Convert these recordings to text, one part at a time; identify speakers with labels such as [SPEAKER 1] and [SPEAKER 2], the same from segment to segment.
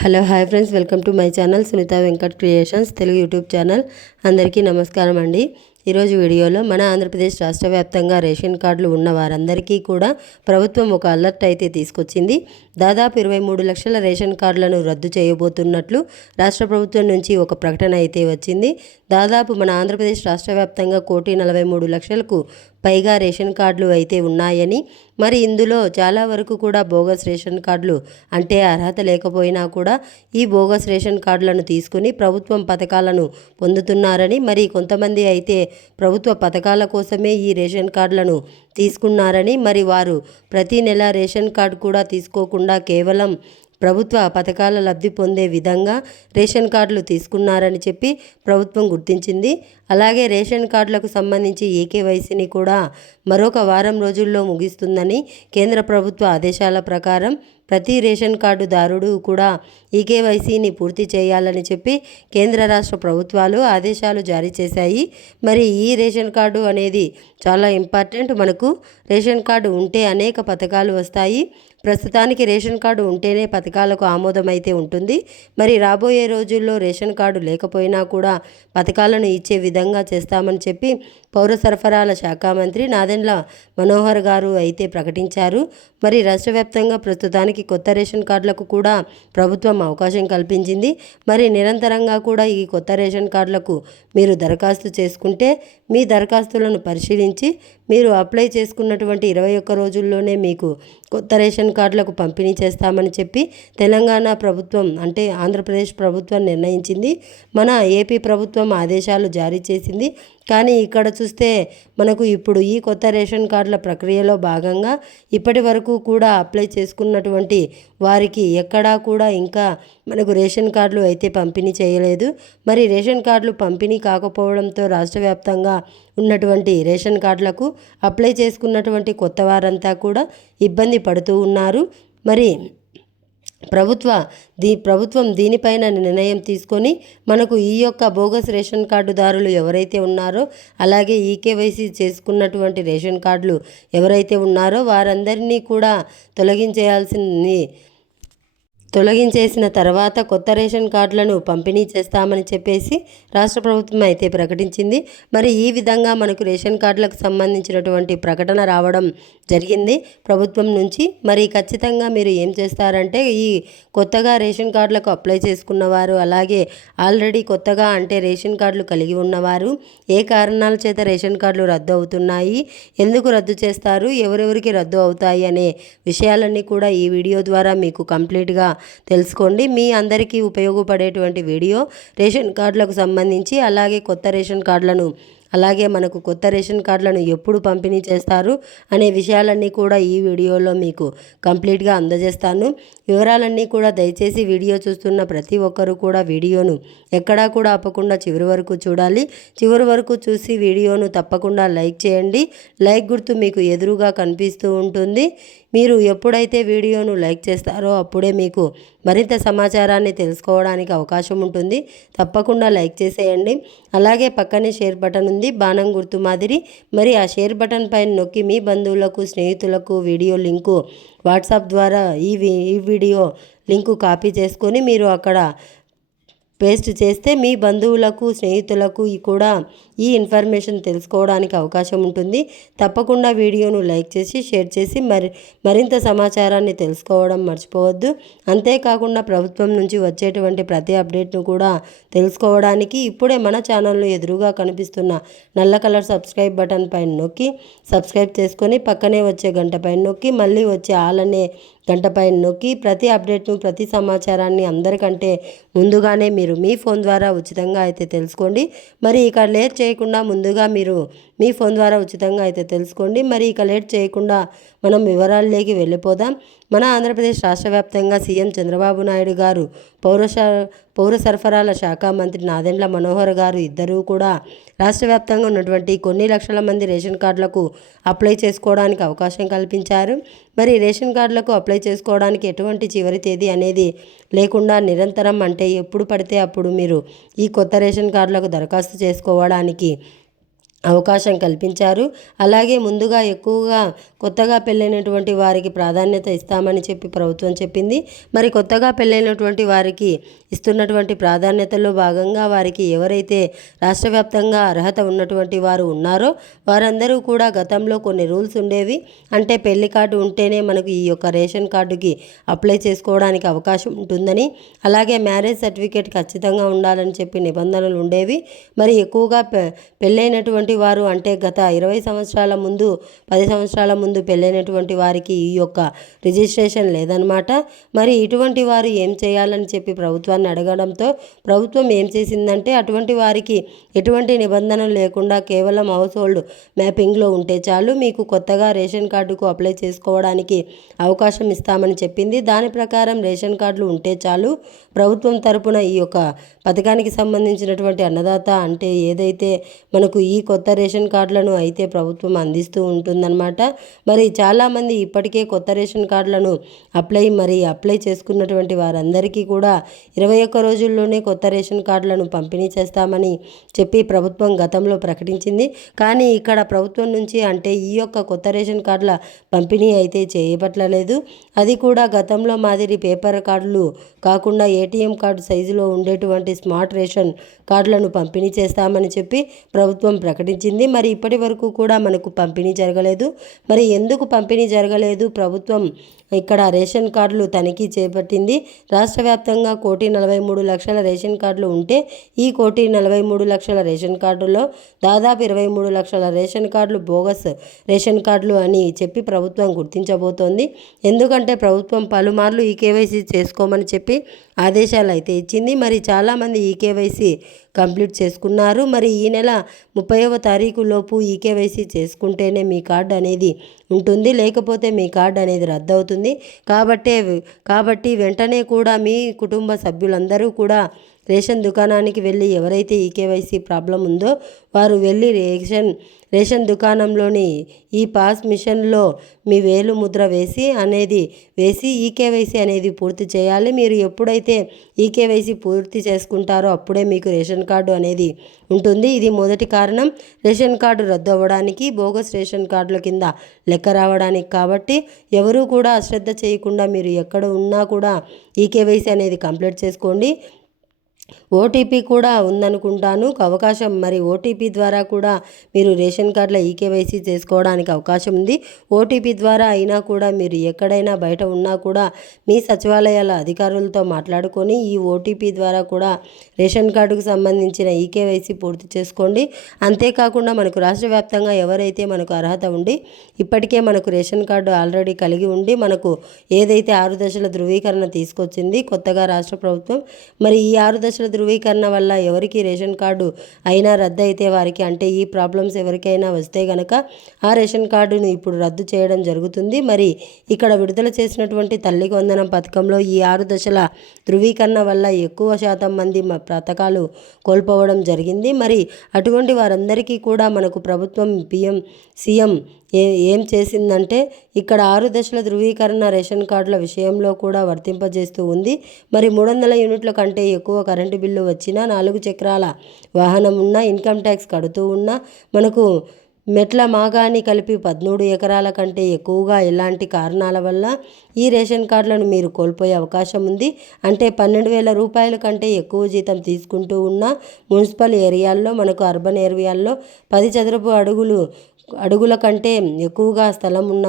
[SPEAKER 1] Hello hi friends. Welcome to my channel Sunitha Venkat creations Telugu YouTube channel. అందరికీ నమస్కారం అండి. ఈరోజు వీడియోలో మన ఆంధ్రప్రదేశ్ రాష్ట్ర వ్యాప్తంగా రేషన్ కార్డులు ఉన్న వారందరికీ కూడా ప్రభుత్వం ఒక అలర్ట్ అయితే తీసుకొచ్చింది. దాదాపు ఇరవై మూడు లక్షల రేషన్ కార్డులను రద్దు చేయబోతున్నట్లు రాష్ట్ర ప్రభుత్వం నుంచి ఒక ప్రకటన అయితే వచ్చింది. దాదాపు మన ఆంధ్రప్రదేశ్ రాష్ట్ర వ్యాప్తంగా కోటి నలభై మూడు లక్షలకు పైగా రేషన్ కార్డులు అయితే ఉన్నాయని మరి ఇందులో చాలా వరకు కూడా బోగస్ రేషన్ కార్డులు అంటే అర్హత లేకపోయినా కూడా ఈ బోగస్ రేషన్ కార్డులను తీసుకుని ప్రభుత్వం పథకాలను పొందుతున్నారని మరి కొంతమంది అయితే ప్రభుత్వ పథకాల కోసమే ఈ రేషన్ కార్డులను తీసుకున్నారని మరి వారు ప్రతి నెల రేషన్ కార్డు కూడా తీసుకోకుండా కేవలం ప్రభుత్వ పథకాల లబ్ధి పొందే విధంగా రేషన్ కార్డులు తీసుకున్నారని చెప్పి ప్రభుత్వం గుర్తించింది. అలాగే రేషన్ కార్డులకు సంబంధించి ఏకేవైసీని కూడా మరొక వారం రోజుల్లో ముగిస్తుందని కేంద్ర ప్రభుత్వ ఆదేశాల ప్రకారం ప్రతి రేషన్ కార్డుదారుడు కూడా ఈకేవైసీని పూర్తి చేయాలని చెప్పి కేంద్ర రాష్ట్ర ప్రభుత్వాలు ఆదేశాలు జారీ చేశాయి. మరి ఈ రేషన్ కార్డు అనేది చాలా ఇంపార్టెంట్. మనకు రేషన్ కార్డు ఉంటే అనేక పథకాలు వస్తాయి. ప్రస్తుతానికి రేషన్ కార్డు ఉంటేనే పథకాలకు ఆమోదం అయితే ఉంటుంది. మరి రాబోయే రోజుల్లో రేషన్ కార్డు లేకపోయినా కూడా పథకాలను ఇచ్చే విధంగా చేస్తామని చెప్పి పౌర సరఫరాల శాఖ మంత్రి నాదెండ్ల మనోహర్ గారు అయితే ప్రకటించారు. మరి రాష్ట్ర వ్యాప్తంగా ప్రస్తుతానికి కొత్త రేషన్ కార్డులకు కూడా ప్రభుత్వం అవకాశం కల్పించింది. మరి నిరంతరంగా కూడా ఈ కొత్త రేషన్ కార్డులకు మీరు దరఖాస్తు చేసుకుంటే మీ దరఖాస్తులను పరిశీలించి మీరు అప్లై చేసుకున్నటువంటి ఇరవై ఒక్క రోజుల్లోనే మీకు కొత్త రేషన్ కార్డులకు పంపిణీ చేస్తామని చెప్పి తెలంగాణ ప్రభుత్వం అంటే ఆంధ్రప్రదేశ్ ప్రభుత్వం నిర్ణయించింది. మన ఏపీ ప్రభుత్వం ఆదేశాలు జారీ చేసింది. కానీ ఇక్కడ చూస్తే మనకు ఇప్పుడు ఈ కొత్త రేషన్ కార్డుల ప్రక్రియలో భాగంగా ఇప్పటి వరకు కూడా అప్లై చేసుకున్నటువంటి వారికి ఎక్కడా కూడా ఇంకా మనకు రేషన్ కార్డులు అయితే పంపిణీ చేయలేదు. మరి రేషన్ కార్డులు పంపిణీ కాకపోవడంతో రాష్ట్ర వ్యాప్తంగా ఉన్నటువంటి రేషన్ కార్డులకు అప్లై చేసుకున్నటువంటి కొత్త వారంతా కూడా ఇబ్బంది పడుతూ ఉన్నారు. మరి ప్రభుత్వ దీ ప్రభుత్వం దీనిపైన నిర్ణయం తీసుకొని మనకు ఈ యొక్క బోగస్ రేషన్ కార్డుదారులు ఎవరైతే ఉన్నారో అలాగే ఈకేవైసీ చేసుకున్నటువంటి రేషన్ కార్డులు ఎవరైతే ఉన్నారో వారందరినీ కూడా తొలగించేయాల్సింది తొలగించేసిన తర్వాత కొత్త రేషన్ కార్డులను పంపిణీ చేస్తామని చెప్పేసి రాష్ట్ర ప్రభుత్వం అయితే ప్రకటించింది. మరి ఈ విధంగా మనకు రేషన్ కార్డులకు సంబంధించినటువంటి ప్రకటన రావడం జరిగింది ప్రభుత్వం నుంచి. మరి ఖచ్చితంగా మీరు ఏం చేస్తారంటే ఈ కొత్తగా రేషన్ కార్డులకు అప్లై చేసుకున్నవారు అలాగే ఆల్రెడీ కొత్తగా అంటే రేషన్ కార్డులు కలిగి ఉన్నవారు ఏ కారణాల చేత రేషన్ కార్డులు రద్దు అవుతున్నాయి ఎందుకు రద్దు చేస్తారు ఎవరెవరికి రద్దు అవుతాయి అనే విషయాలన్నీ కూడా ఈ వీడియో ద్వారా మీకు కంప్లీట్గా తెలుసుకోండి. మీ అందరికీ ఉపయోగపడేటువంటి వీడియో రేషన్ కార్డులకు సంబంధించి అలాగే కొత్త రేషన్ కార్డులను అలాగే మనకు కొత్త రేషన్ కార్డులను ఎప్పుడు పంపిణీ చేస్తారు అనే విషయాలన్నీ కూడా ఈ వీడియోలో మీకు కంప్లీట్గా అందజేస్తాను. వివరాలన్నీ కూడా దయచేసి వీడియో చూస్తున్న ప్రతి ఒక్కరూ కూడా వీడియోను ఎక్కడా కూడా ఆపకుండా చివరి వరకు చూడాలి. చివరి వరకు చూసి వీడియోను తప్పకుండా లైక్ చేయండి. లైక్ గుర్తు మీకు ఎదురుగా కనిపిస్తూ ఉంటుంది. మీరు ఎప్పుడైతే వీడియోను లైక్ చేస్తారో అప్పుడే మీకు మరింత సమాచారాన్ని తెలుసుకోవడానికి అవకాశం ఉంటుంది. తప్పకుండా లైక్ చేసేయండి. అలాగే పక్కనే షేర్ బటన్ ఉంది. బాణం గుర్తు మాదిరి. మరి ఆ షేర్ బటన్ పైన నొక్కి మీ బంధువులకు స్నేహితులకు వీడియో లింకు వాట్సాప్ ద్వారా ఈ ఈ వీడియో లింకు కాపీ చేసుకొని మీరు అక్కడ పేస్ట్ చేస్తే మీ బంధువులకు స్నేహితులకు కూడా ఈ ఇన్ఫర్మేషన్ తెలుసుకోవడానికి అవకాశం ఉంటుంది. తప్పకుండా వీడియోను లైక్ చేసి షేర్ చేసి మరి మరింత సమాచారాన్ని తెలుసుకోవడం మర్చిపోవద్దు. అంతేకాకుండా ప్రభుత్వం నుంచి వచ్చేటువంటి ప్రతి అప్డేట్ను కూడా తెలుసుకోవడానికి ఇప్పుడే మన ఛానల్లో ఎదురుగా కనిపిస్తున్న నల్ల కలర్ సబ్స్క్రైబ్ బటన్ పైన నొక్కి సబ్స్క్రైబ్ చేసుకొని పక్కనే వచ్చే గంట పైన నొక్కి మళ్ళీ వచ్చే ఆల్ అనే గంటపై నొక్కి ప్రతి అప్డేట్ను ప్రతి సమాచారాన్ని అందరికంటే ముందుగానే మీరు మీ ఫోన్ ద్వారా ఉచితంగా అయితే తెలుసుకోండి. మరి ఇక లేట్ చేయకుండా ముందుగా మీరు మీ ఫోన్ ద్వారా ఉచితంగా అయితే తెలుసుకోండి. మరి ఇక లేట్ చేయకుండా మనం వివరాల్లోకి వెళ్ళిపోదాం. మన ఆంధ్రప్రదేశ్ రాష్ట్ర వ్యాప్తంగా సీఎం చంద్రబాబు నాయుడు గారు పౌర పౌర సరఫరాల శాఖ మంత్రి నాదెండ్ల మనోహర్ గారు ఇద్దరూ కూడా రాష్ట్ర వ్యాప్తంగా ఉన్నటువంటి కొన్ని లక్షల మంది రేషన్ కార్డులకు అప్లై చేసుకోవడానికి అవకాశం కల్పించారు. మరి రేషన్ కార్డులకు అప్లై చేసుకోవడానికి ఎటువంటి చివరి తేదీ అనేది లేకుండా నిరంతరం అంటే ఎప్పుడు పడితే అప్పుడు మీరు ఈ కొత్త రేషన్ కార్డులకు దరఖాస్తు చేసుకోవడానికి అవకాశం కల్పించారు. అలాగే ముందుగా ఎక్కువగా కొత్తగా పెళ్ళైనటువంటి వారికి ప్రాధాన్యత ఇస్తామని చెప్పి ప్రభుత్వం చెప్పింది. మరి కొత్తగా పెళ్ళైనటువంటి వారికి ఇస్తున్నటువంటి ప్రాధాన్యతలో భాగంగా వారికి ఎవరైతే రాష్ట్ర వ్యాప్తంగా అర్హత ఉన్నటువంటి వారు ఉన్నారో వారందరూ కూడా గతంలో కొన్ని రూల్స్ ఉండేవి. అంటే పెళ్ళి కార్డు ఉంటేనే మనకు ఈ యొక్క రేషన్ కార్డుకి అప్లై చేసుకోవడానికి అవకాశం ఉంటుందని అలాగే మ్యారేజ్ సర్టిఫికేట్ ఖచ్చితంగా ఉండాలని చెప్పి నిబంధనలు ఉండేవి. మరి ఎక్కువగా పె పెళ్ళైనటువంటి వారు అంటే గత ఇరవై సంవత్సరాల ముందు పది సంవత్సరాల ముందు పెళ్ళైనటువంటి వారికి ఈ యొక్క రిజిస్ట్రేషన్ లేదనమాట మరి ఇటువంటి వారు ఏం చేయాలని చెప్పి ప్రభుత్వాన్ని అడగడంతో ప్రభుత్వం ఏం చేసిందంటే అటువంటి వారికి ఎటువంటి నిబంధనలు లేకుండా కేవలం హౌస్ హోల్డ్ మ్యాపింగ్లో ఉంటే చాలు మీకు కొత్తగా రేషన్ కార్డుకు అప్లై చేసుకోవడానికి అవకాశం ఇస్తామని చెప్పింది. దాని ప్రకారం రేషన్ కార్డులు ఉంటే చాలు ప్రభుత్వం తరపున ఈ యొక్క పథకానికి సంబంధించినటువంటి అన్నదాత అంటే ఏదైతే మనకు ఈ కొత్త కొత్త రేషన్ కార్డులను అయితే ప్రభుత్వం అందిస్తూ ఉంటుందన్నమాట. మరి చాలామంది ఇప్పటికే కొత్త రేషన్ కార్డులను అప్లై మరి అప్లై చేసుకున్నటువంటి వారందరికీ కూడా ఇరవై ఒక్క రోజుల్లోనే కొత్త రేషన్ కార్డులను పంపిణీ చేస్తామని చెప్పి ప్రభుత్వం గతంలో ప్రకటించింది. కానీ ఇక్కడ ప్రభుత్వం నుంచి అంటే ఈ యొక్క కొత్త రేషన్ కార్డుల పంపిణీ అయితే చేయబట్టలేదు. అది కూడా గతంలో మాదిరి పేపర్ కార్డులు కాకుండా ఏటీఎం కార్డు సైజులో ఉండేటువంటి స్మార్ట్ రేషన్ కార్డులను పంపిణీ చేస్తామని చెప్పి ప్రభుత్వం ప్రకటించింది. మరి ఇప్పటి వరకు కూడా మనకు పంపిణీ జరగలేదు. మరి ఎందుకు పంపిణీ జరగలేదు? ప్రభుత్వం ఇక్కడ రేషన్ కార్డులు తనిఖీ చేపట్టింది. రాష్ట్ర వ్యాప్తంగా కోటి నలభై మూడు లక్షల రేషన్ కార్డులు ఉంటే ఈ కోటి నలభై మూడు లక్షల రేషన్ కార్డులో దాదాపు ఇరవై మూడు లక్షల రేషన్ కార్డులు బోగస్ రేషన్ కార్డులు అని చెప్పి ప్రభుత్వం గుర్తించబోతోంది. ఎందుకంటే ప్రభుత్వం పలుమార్లు ఈ కేవైసీ చేసుకోమని చెప్పి ఆదేశాలు అయితే ఇచ్చింది. మరి చాలామంది ఈ కేవైసీ కంప్లీట్ చేసుకున్నారు. మరి ఈ నెల ముప్పైవ తారీఖు లోపు ఈకేవైసీ చేసుకుంటేనే మీ కార్డు అనేది ఉంటుంది. లేకపోతే మీ కార్డు అనేది రద్దు అవుతుంది కాబట్టే కాబట్టి వెంటనే కూడా మీ కుటుంబ సభ్యులందరూ కూడా రేషన్ దుకాణానికి వెళ్ళి ఎవరైతే ఈ కేవైసీ ప్రాబ్లం ఉందో వారు వెళ్ళి రేషన్ రేషన్ దుకాణంలోని ఈ పాస్ మిషన్లో మీ వేలు ముద్ర వేసి అనేది వేసి ఈ కేవైసీ అనేది పూర్తి చేయాలి. మీరు ఎప్పుడైతే ఈ కేవైసీ పూర్తి చేసుకుంటారో అప్పుడే మీకు రేషన్ కార్డు అనేది ఉంటుంది. ఇది మొదటి కారణం. రేషన్ కార్డు రద్దు అవ్వడానికి బోగస్ రేషన్ కార్డుల కింద లెక్క రావడానికి కాబట్టి ఎవరూ కూడా అశ్రద్ధ చేయకుండా మీరు ఎక్కడ ఉన్నా కూడా ఈ కేవైసీ అనేది కంప్లీట్ చేసుకోండి. ఓటీపీ కూడా ఉందనుకుంటాను. అవకాశం మరి ఓటీపీ ద్వారా కూడా మీరు రేషన్ కార్డులో ఈకేవైసీ చేసుకోవడానికి అవకాశం ఉంది. ఓటీపీ ద్వారా అయినా కూడా మీరు ఎక్కడైనా బయట ఉన్నా కూడా మీ సచివాలయాల అధికారులతో మాట్లాడుకొని ఈ ఓటీపీ ద్వారా కూడా రేషన్ కార్డుకు సంబంధించిన ఈకేవైసీ పూర్తి చేసుకోండి. అంతేకాకుండా మనకు రాష్ట్ర వ్యాప్తంగా ఎవరైతే మనకు అర్హత ఉండి ఇప్పటికే మనకు రేషన్ కార్డు ఆల్రెడీ కలిగి ఉండి మనకు ఏదైతే ఆరు దశల ధృవీకరణ తీసుకొచ్చింది కొత్తగా రాష్ట్ర ప్రభుత్వం మరి ఈ ఆరు దశ దశల ధృవీకరణ వల్ల ఎవరికి రేషన్ కార్డు అయినా రద్దు అయితే వారికి అంటే ఈ ప్రాబ్లమ్స్ ఎవరికైనా వస్తే గనక ఆ రేషన్ కార్డును ఇప్పుడు రద్దు చేయడం జరుగుతుంది. మరి ఇక్కడ విడుదల చేసినటువంటి తల్లికి వందనం పథకంలో ఈ ఆరు దశల ధృవీకరణ వల్ల ఎక్కువ శాతం మంది పథకాలు కోల్పోవడం జరిగింది. మరి అటువంటి వారందరికీ కూడా మనకు ప్రభుత్వం పిఎం సీఎం ఏ ఏం చేసిందంటే ఇక్కడ ఆరు దశల ధృవీకరణ రేషన్ కార్డుల విషయంలో కూడా వర్తింపజేస్తూ ఉంది. మరి మూడు వందల యూనిట్ల కంటే ఎక్కువ కరెంటు బిల్లు వచ్చినా నాలుగు చక్రాల వాహనం ఉన్నా ఇన్కమ్ ట్యాక్స్ కడుతూ ఉన్నా మనకు మెట్ల మాగాని కలిపి పదమూడు ఎకరాల కంటే ఎక్కువగా ఇలాంటి కారణాల వల్ల ఈ రేషన్ కార్డులను మీరు కోల్పోయే అవకాశం ఉంది. అంటే పన్నెండు వేల రూపాయల కంటే ఎక్కువ జీతం తీసుకుంటూ ఉన్న మున్సిపల్ ఏరియాల్లో మనకు అర్బన్ ఏరియాల్లో పది చదరపు అడుగులు అడుగుల కంటే ఎక్కువగా స్థలం ఉన్న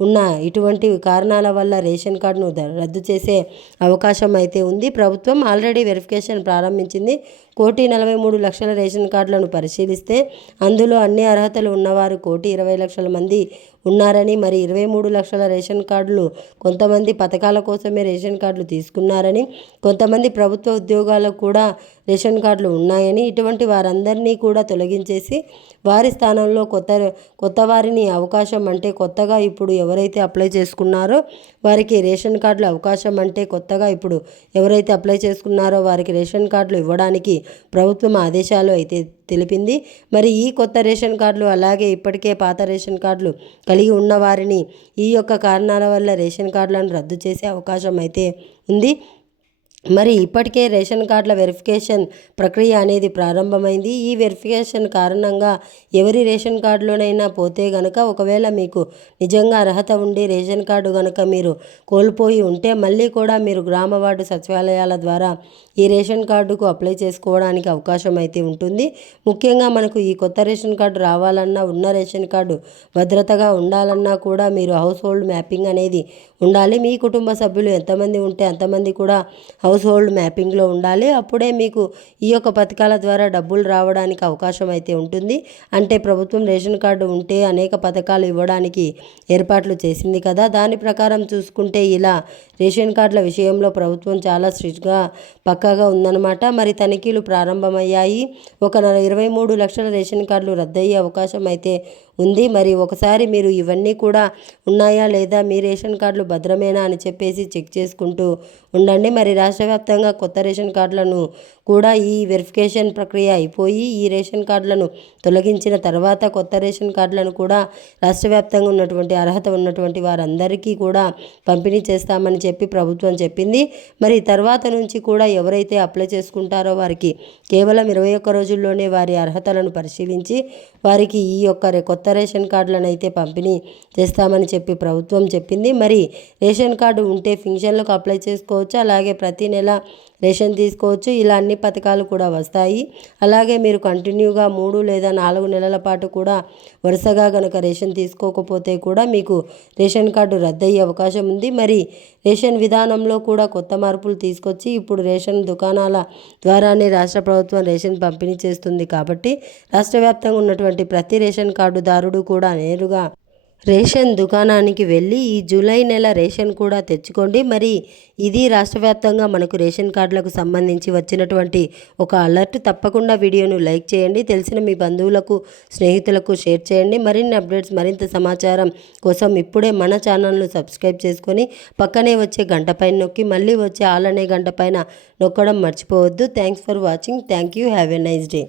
[SPEAKER 1] ఉన్న. ఇటువంటి కారణాల వల్ల రేషన్ కార్డును రద్దు చేసే అవకాశం అయితే ఉంది. ప్రభుత్వం ఆల్రెడీ వెరిఫికేషన్ ప్రారంభించింది. కోటి నలభై మూడు లక్షల రేషన్ కార్డులను పరిశీలిస్తే అందులో అన్ని అర్హతలు ఉన్నవారు కోటి ఇరవై లక్షల మంది ఉన్నారని మరి ఇరవై మూడు లక్షల రేషన్ కార్డులు కొంతమంది పథకాల కోసమే రేషన్ కార్డులు తీసుకున్నారని కొంతమంది ప్రభుత్వ ఉద్యోగాలకు కూడా రేషన్ కార్డులు ఉన్నాయని ఇటువంటి వారందరినీ కూడా తొలగించేసి వారి స్థానంలో కొత్త కొత్త వారిని అవకాశం అంటే కొత్తగా ఇప్పుడు ఎవరైతే అప్లై చేసుకున్నారో వారికి రేషన్ కార్డులు అవకాశం అంటే కొత్తగా ఇప్పుడు ఎవరైతే అప్లై చేసుకున్నారో వారికి రేషన్ కార్డులు ఇవ్వడానికి ప్రభుత్వం ఆదేశాలు అయితే తెలిపింది. మరి ఈ కొత్త రేషన్ కార్డులు అలాగే ఇప్పటికే పాత రేషన్ కార్డులు కలిగి ఉన్న వారిని ఈ యొక్క కారణాల వల్ల రేషన్ కార్డులను రద్దు చేసే అవకాశం అయితే ఉంది. మరి ఇప్పటికే రేషన్ కార్డుల వెరిఫికేషన్ ప్రక్రియ అనేది ప్రారంభమైంది. ఈ వెరిఫికేషన్ కారణంగా ఎవరి రేషన్ కార్డులోనైనా పోతే గనక ఒకవేళ మీకు నిజంగా అర్హత ఉండి రేషన్ కార్డు గనక మీరు కోల్పోయి ఉంటే మళ్ళీ కూడా మీరు గ్రామ వార్డు సచివాలయాల ద్వారా ఈ రేషన్ కార్డుకు అప్లై చేసుకోవడానికి అవకాశం అయితే ఉంటుంది. ముఖ్యంగా మనకు ఈ కొత్త రేషన్ కార్డు రావాలన్నా ఉన్న రేషన్ కార్డు భద్రతగా ఉండాలన్నా కూడా మీరు హౌస్ హోల్డ్ మ్యాపింగ్ అనేది ఉండాలి. మీ కుటుంబ సభ్యులు ఎంతమంది ఉంటే అంతమంది కూడా హౌస్ హోల్డ్ మ్యాపింగ్లో ఉండాలి. అప్పుడే మీకు ఈ యొక్క పథకాల ద్వారా డబ్బులు రావడానికి అవకాశం అయితే ఉంటుంది. అంటే ప్రభుత్వం రేషన్ కార్డు ఉంటే అనేక పథకాలు ఇవ్వడానికి ఏర్పాట్లు చేసింది కదా. దాని ప్రకారం చూసుకుంటే ఇలా రేషన్ కార్డుల విషయంలో ప్రభుత్వం చాలా స్ట్రిక్ట్గా పక్కాగా ఉందన్నమాట. మరి తనిఖీలు ప్రారంభమయ్యాయి. ఒక నెల ఇరవై మూడు లక్షల రేషన్ కార్డులు రద్దయ్యే అవకాశం అయితే ఉంది. మరి ఒకసారి మీరు ఇవన్నీ కూడా ఉన్నాయా లేదా? మీ రేషన్ కార్డులు భద్రమేనా అని చెప్పేసి చెక్ చేసుకుంటూ ఉండండి. మరి రాష్ట్ర వ్యాప్తంగా కొత్త రేషన్ కార్డులను కూడా ఈ వెరిఫికేషన్ ప్రక్రియ అయిపోయి ఈ రేషన్ కార్డులను తొలగించిన తర్వాత కొత్త రేషన్ కార్డులను కూడా రాష్ట్ర వ్యాప్తంగా ఉన్నటువంటి అర్హత ఉన్నటువంటి వారందరికీ కూడా పంపిణీ చేస్తామని చెప్పి ప్రభుత్వం చెప్పింది. మరి తర్వాత నుంచి కూడా ఎవరైతే అప్లై చేసుకుంటారో వారికి కేవలం ఇరవై ఒక్క రోజుల్లోనే వారి అర్హతలను పరిశీలించి వారికి ఈ యొక్క కొత్త కొత్త రేషన్ కార్డులను అయితే పంపిణీ చేస్తామని చెప్పి ప్రభుత్వం చెప్పింది. మరి రేషన్ కార్డు ఉంటే ఫింక్షన్లకు అప్లై చేసుకోవచ్చు? అలాగే ప్రతి నెల రేషన్ తీసుకోవచ్చు. ఇలా అన్ని పథకాలు కూడా వస్తాయి. అలాగే మీరు కంటిన్యూగా మూడు లేదా నాలుగు నెలల పాటు కూడా వరుసగా కనుక రేషన్ తీసుకోకపోతే కూడా మీకు రేషన్ కార్డు రద్దయ్యే అవకాశం ఉంది. మరి రేషన్ విధానంలో కూడా కొత్త మార్పులు తీసుకొచ్చి ఇప్పుడు రేషన్ దుకాణాల ద్వారానే రాష్ట్ర ప్రభుత్వం రేషన్ పంపిణీ చేస్తుంది కాబట్టి రాష్ట్ర వ్యాప్తంగా ఉన్నటువంటి ప్రతి రేషన్ కార్డుదారుడు కూడా నేరుగా రేషన్ దుకాణానికి వెళ్ళి ఈ జూలై నెల రేషన్ కూడా తెచ్చుకోండి. మరి ఇది రాష్ట్ర వ్యాప్తంగా మనకు రేషన్ కార్డులకు సంబంధించి వచ్చినటువంటి ఒక అలర్ట్. తప్పకుండా వీడియోను లైక్ చేయండి. తెలిసిన మీ బంధువులకు స్నేహితులకు షేర్ చేయండి. మరిన్ని అప్డేట్స్ మరింత సమాచారం కోసం ఇప్పుడే మన ఛానల్ను సబ్స్క్రైబ్ చేసుకొని పక్కనే వచ్చే గంట పైన నొక్కి మళ్ళీ వచ్చే ఆలనే గంట పైన నొక్కడం మర్చిపోవద్దు. Thanks for watching. Thank you. Have a nice day.